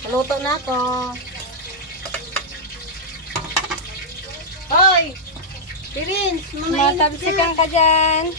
Naluto na ako. Hoy! Pirins, mamainit Matabsikan ka dyan.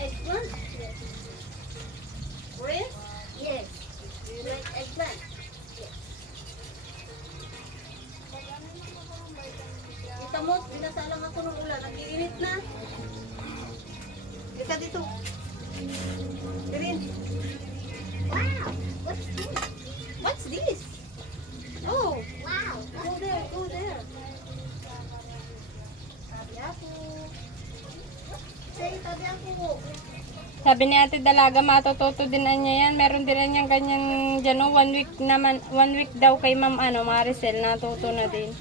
Eggplant? Prince? Yes. Do you like eggplant? Yes. Kita mo, binasa lang ako ng ulan. Nag-iinit na. Ika dito. Pirin. Wow! What's this? What's this? Oh! Wow! Go there, go there. Tabi ako. Say, tabi ako. Sabi ni Ate Dalaga, matututo din na niya yan. Meron din na niyang ganyan dyan, 1 week naman, 1 week daw kay Ma'am Maricel, natuto na din.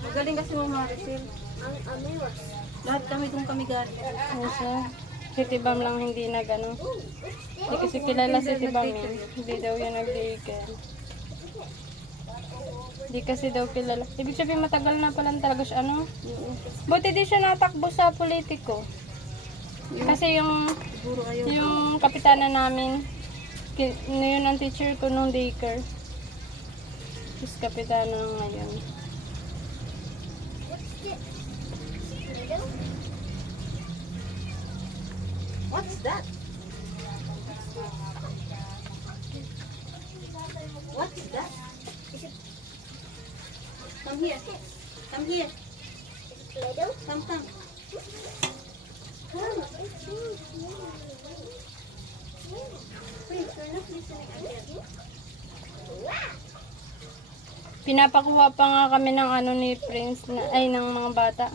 Magaling kasi mo Maricel. Ang amiwas. Lahat kami kung kami galing. Also, si Tibam lang hindi na gano'n. Hindi kasi kilala si Tibam eh. Hindi daw yan nag-daycare. Hindi kasi daw kilala. Ibig sabihin matagal na pala talaga siya ano. Buti di siya natakbo sa politiko. Kasi yung kapitana namin, yun ang teacher ko nung daycare. Tapos kapitana ngayon. What's that? What's that? Come here. Come here. Come, come. Wait, you're not listening again. Pinapakuha pa nga kami ng ano ni Prince, ng mga bata.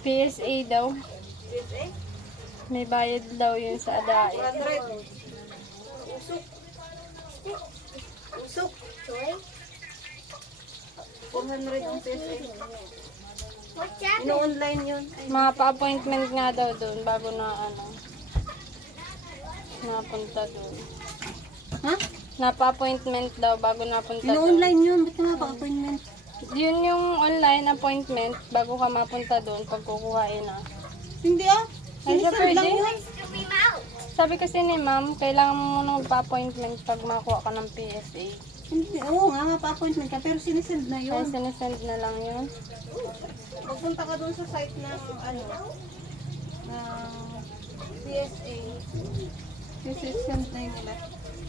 PSA daw. PSA? May bayad daw yun sa ADAE. 100. Usok. Usok. 400 ang PSA. Ino-online yun. Mga pa-appointment nga daw doon bago na napunta doon. Ha? Napa-appointment daw bago napunta doon. Ino-online yun. Ba't nga ba appointment? Yun yung online appointment bago ka mapunta doon pag kukuhain na. Hindi ah. Ay, siya Sinisend lang pwede? yun. Sabi kasi ni ma'am, kailangan mo muna magpa-appointment pag makuha ka ng PSA. Hindi. Oo nga, mapa-appointment ka. Pero sinisend na Ay, yun. sinesend na lang yun. Magpunta ka doon sa site ng PSA. Sisend na yun nila.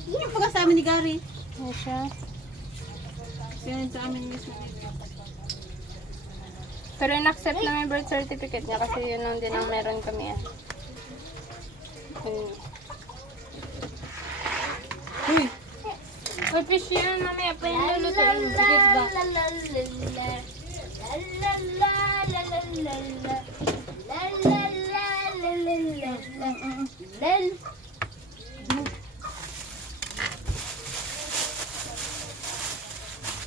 Yun yung pagka sa amin ni Gary. Ay siya. Sinend sa amin mismo. Pero in-accept na may birth certificate niya kasi yun lang din ang meron kami yan. Uy! Uy, fish yan. Mamaya pa yung lulutuin. Bigat ba?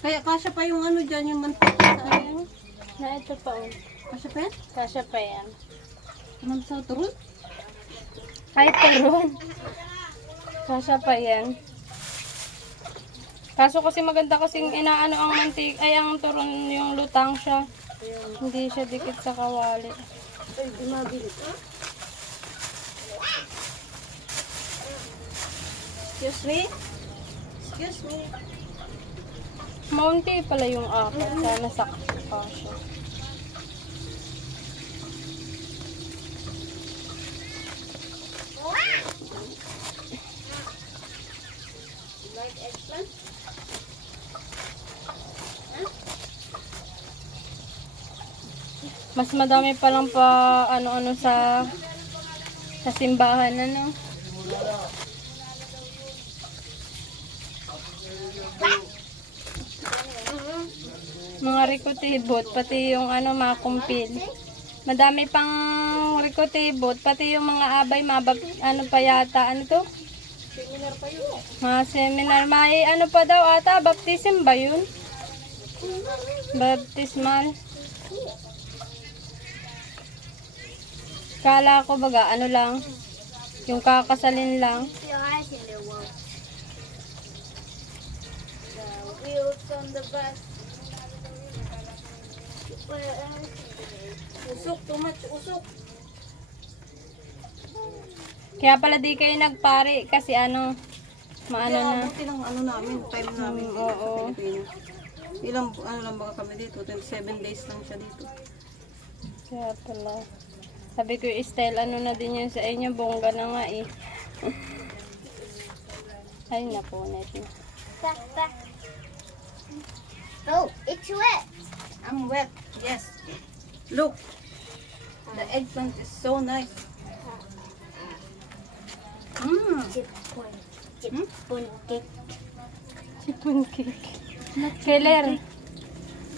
Kaya kasya pa yung ano dyan, yung mantika sa ano. Na ito pa oh. Kasya pa yan? Kasya pa yan. Anong sa turun? Kahit peron. Kasya pa yan. Kaso kasi maganda kasing inaano ang mantik, ay ang turon yung lutang siya. Hindi siya dikit sa kawali. Ay, umabilit. Excuse me? Excuse me? Maunti pala yung apat. Sana sakto pa siya. Like eggplant? Mas madami pa lang pa ano-ano sa simbahan ano. Mga rikutibot, pati yung ano makumpil. Madami pang rikotibot, pati yung mga abay, ano pa yata, ano to? Seminar pa yun. Mga seminar, may ano pa daw ata, baptism ba yun? Baptismal. Kala ko baga, ano lang, yung kakasalin lang. Your eyes in the wall. The wheels on the bus. Usok, too much usok. Kaya pala di kayo nagpare kasi ano, maano Kaya na. buti lang ano namin, time namin Oo. sa Pilipinas. Ilang ano lang baka kami dito, 27 days lang siya dito. Kaya pala. Sabi ko, style ano na din yun sa inyo, bongga na nga eh. Ay, napunit na. Back, back. Oh, it's wet. I'm wet, yes. Look, the eggplant is so nice. Mmm. Chip one. Chip one cake. Chipon cake. Keller,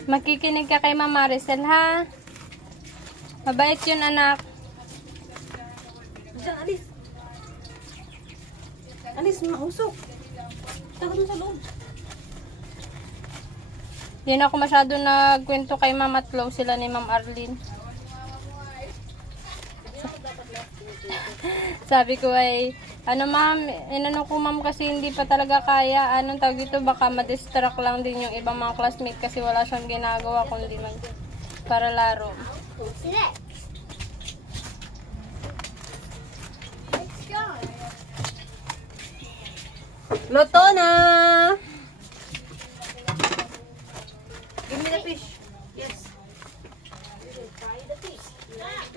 makikinig ka kay Mama Maricel, ha? Mabait yun, anak. Diyan, alis. Alis, mausok. Tagal mo sa loob. Di na ako masyado nagkwento kay Mama at close sila ni Ma'am Arlene. Sabi ko ay, ano ma'am, inano ko ma'am kasi hindi pa talaga kaya. Anong tawag dito, baka ma-distract lang din yung ibang mga classmate kasi wala siyang ginagawa kundi para laro. What's next? Let's go. Luto na! Give me the fish. Yes.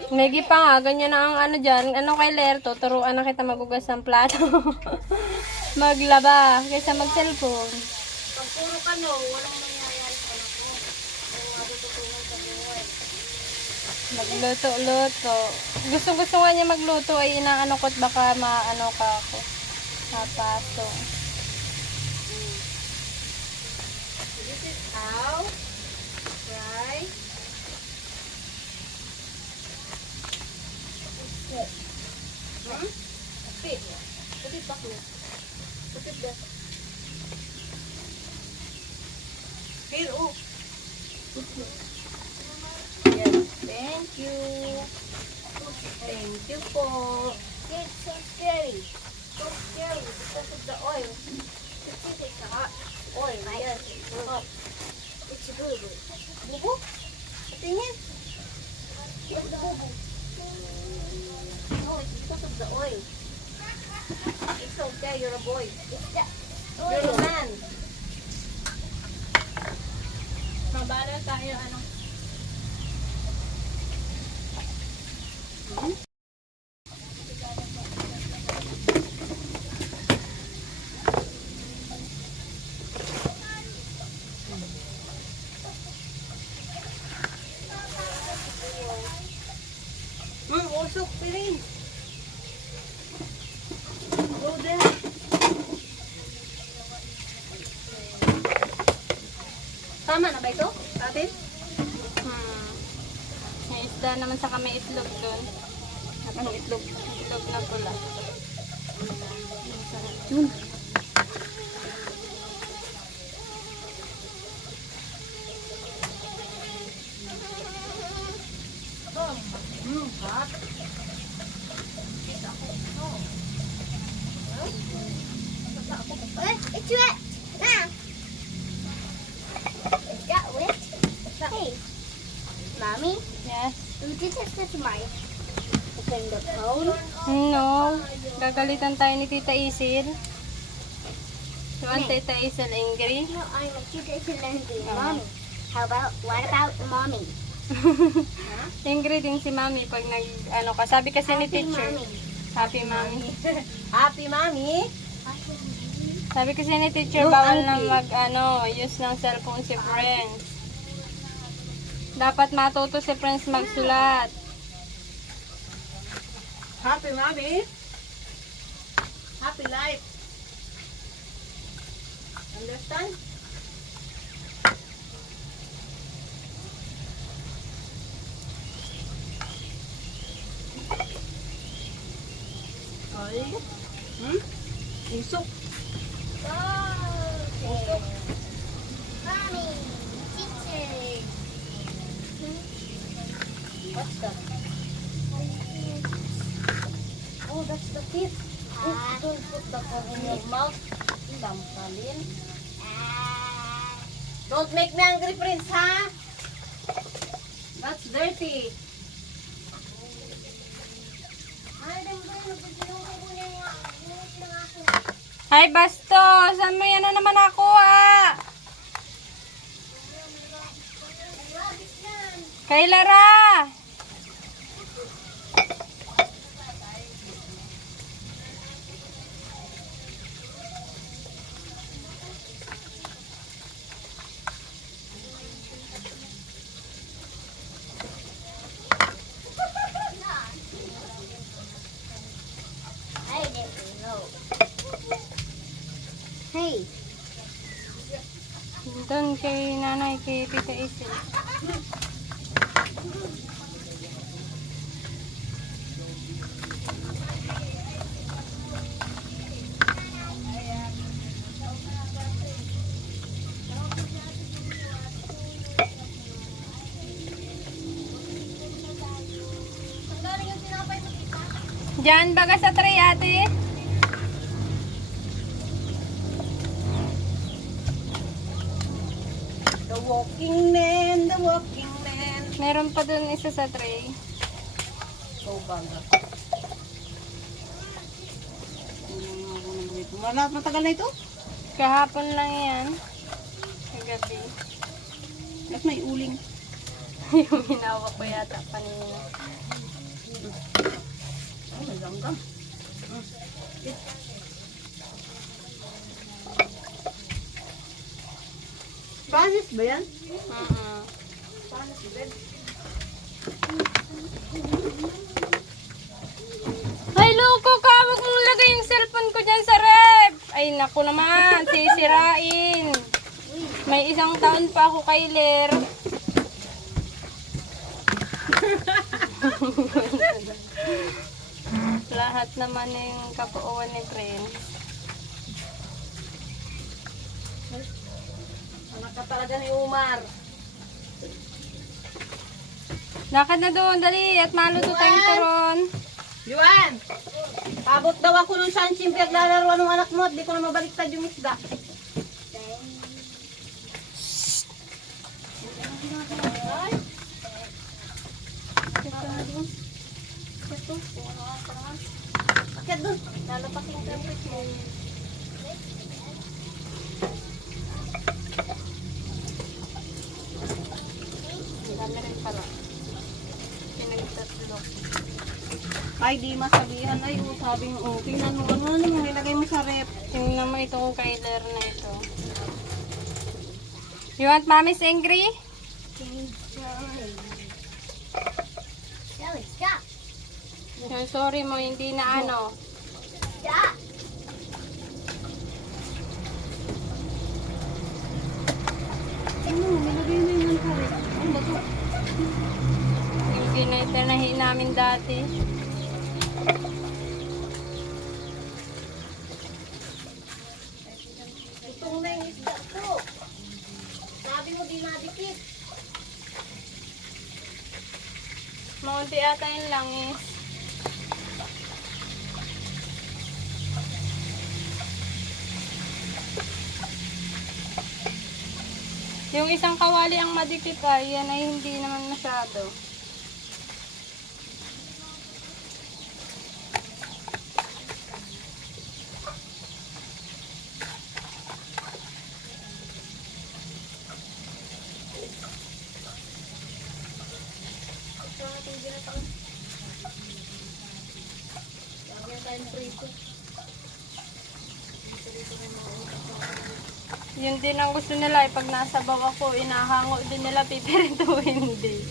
Negi pa nga, ganyan na ang ano dyan. Ano kay Ler, tuturuan na kita magugas ng plato. Maglaba, kaysa mag-cellphone. Pag puro ka no, walang mangyayari sa anak mo. Kung matututungan sa buhay. Magluto-luto. Gusto nga niya magluto ay inaano ko't baka maano ka ako. Mapaso. This is how fry. Hmm? Put it back now. Put it back. Here, oh. Yes, thank you. Thank you po. It's so scary. So scary because of the oil. It's hot oil, right? Yes, it's hot. It's good. Bubo? Tingin. Where's the bubble? No, it's because of the oil. It's okay, you're a boy. It's the You're a oil. man. Mabala tayo ano. Also, Pirin. Go there. Tama na ba ito? Atin? May isda naman sa kami itlog doon. Anong itlog? Itlog na pula. Yun. Hot. It's wet. Now. It got wet. Hey, Mommy, Yes. would you just touch my open the phone? No. Gagalitan tayo ni Tita Isil. So, ang Tita Isil angry. No, I'm a teacher to learn to Mommy. What about Mommy? Angry din si Mami pag ano ka. Sabi kasi ni Happy teacher. Mommy. Happy Mami. Happy, Mommy. Sabi kasi ni teacher, No, bawal na auntie. use ng cellphone si friends. Dapat matuto si friends magsulat. Happy, Mommy. Happy life. Understand? Ay. Hmm? Usok. Okay. Mommy, kitchen. What's that? Oh, that's the teeth. Don't put the phone in your mouth. Sampalin. Don't make me angry, Prince, ha? That's dirty. Hi, Basto! Saan mo yan na naman ako, ah? Kay Lara! I didn't know. Hey. Doon kay nanay, kay Tita Isil. Diyan, baga sa tray, ate. The walking man, the walking man. Meron pa doon isa sa tray. So, baga. Matagal na ito? Kahapon lang yan. Kagabi. Nak may uling. Yung hinawa ko yata kanina. Oh, may langgam. Spanish ba yan? Spanish bread. Ay, loko ka! Huwag mong lagay yung cellphone ko dyan sa rep! Ay, naku naman! Sisirain! May isang taon pa ako kay Ler. Lahat naman yung kapuuan ni Prince. Anak ka talaga ni Umar. Lakad na doon, dali! At maluto tayong turon. Yuan! Pabot daw ako nung sunshine pinaglalaruan ng anak mo at di ko na mabaliktad yung isda. Bakit doon? Lalapasin ka mo. Ang dami rin pala. Pinagtatlo. Ay, di masabihan. Ay, sabi mo, tingnan mo, ano yung nilagay mo sa rep? Tingnan mo itong kay Ler na ito. You want mommy's angry? Stop. Yung sorry mo, hindi na ano. Stop. Ano, nilagay mo yung sa rep. Ano ba ito? Yung pinahinahin namin dati. Itong na yung isda ko. Sabi mo di madikit. Maunti ata yung langis. Yung isang kawali ang madikit ay, yan ay hindi naman masyado. Yun din ang gusto nila, pag nasa baw ako, inahango din nila, pipirito hindi.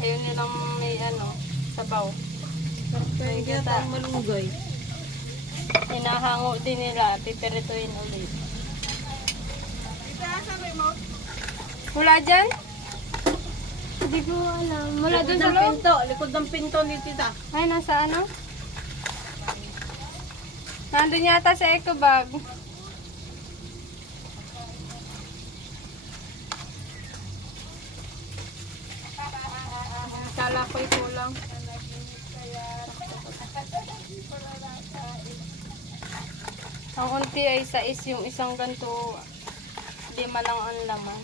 Ayun nilang may ano, sabaw. May gata ang malunggay. Hinahango din nila, pipirituin ulit. Wala dyan? Hindi ko alam. Mula Likod dun sa ng loob. pinto. Likod ng pinto ni tita. Ay, nasa ano? Nandun yata sa eco bag. Kala ko'y kulang. Ang unti ay 6 yung isang ganto. 5 lang ang laman.